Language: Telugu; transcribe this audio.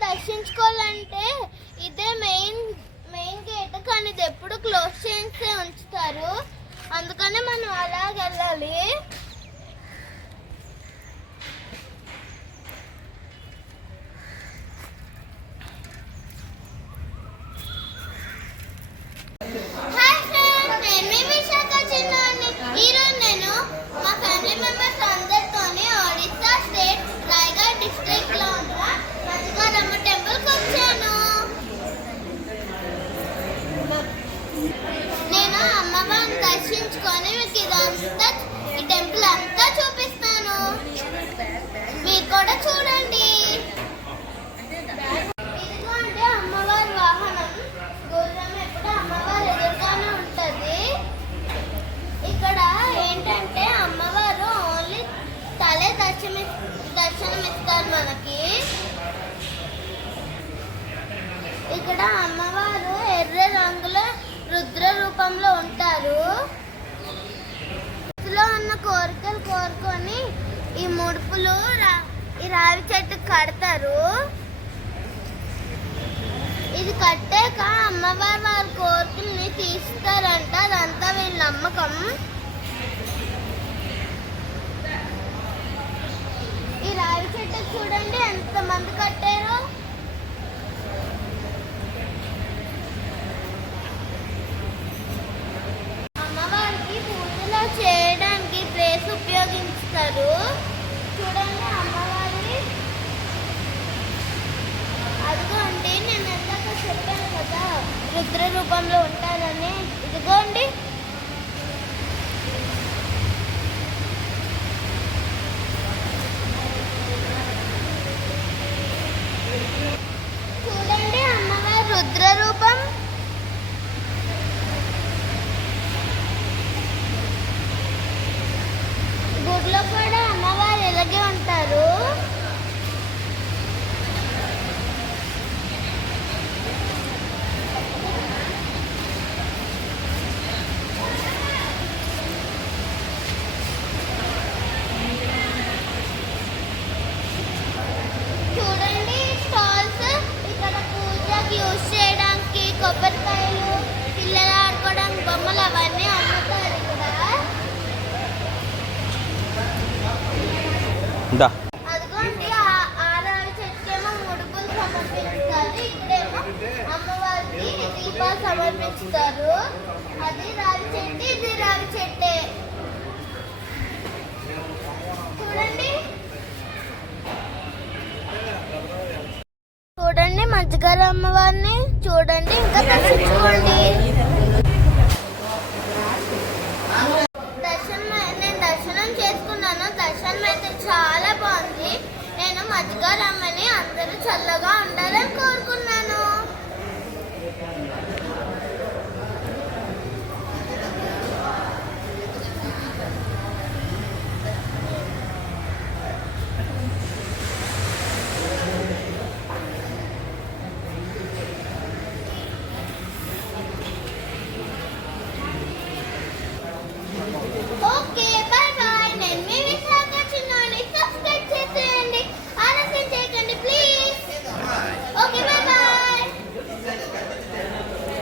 దర్శించుకోవాలంటే ఇదే మెయిన్ మెయిన్ గేట్ కానీ ఇది ఎప్పుడు క్లోజ్ చేసే ఉంచుతారు. అందుకనే మనం అలాగెళ్ళాలి నేను అమ్మవారిని దర్శించుకొని మీకు ఇదంతా ఈ టెంపుల్ అంతా చూపిస్తాను. మీరు కూడా చూడండి. అంటే అమ్మవారి వాహనం. గోధుమ ఎప్పుడు అమ్మవారు ఎదురుగానే ఉంటుంది. ఇక్కడ ఏంటంటే అమ్మవారు ఓన్లీ తలే దర్శనం దర్శనం ఇస్తారు మనకి. ఇక్కడ అమ్మవారు ఎర్ర ముడుపులు ఈ రావి చెట్టు కడతారు. ఇది కట్టాక అమ్మవారు వారి కోరికల్ని తీస్తారంట అదంతా వీళ్ళ నమ్మకం. ఈ రావి చెట్టుకు చూడండి ఎంత మంది కట్టారో. రుద్ర రూపంలో ఇదిగోండి. చూడండి అమ్మవారి రుద్ర రూపం గుడిలో కూడా అమ్మవారు ఇలాగే ఉంటారు. దా. సమర్పిస్తారు అది రావి చెట్టు ఇది రావి చెట్టే. చూడండి. చూడండి అమ్మవారిని చూడండి ఇంకా దర్శించుకోండి దర్శనం నేను దర్శనం చేసుకున్నాను దర్శనం అయితే చాలా బాగుంది నేను రమ్మని అందరూ చల్లగా ఉండాలని కోరుకున్నాను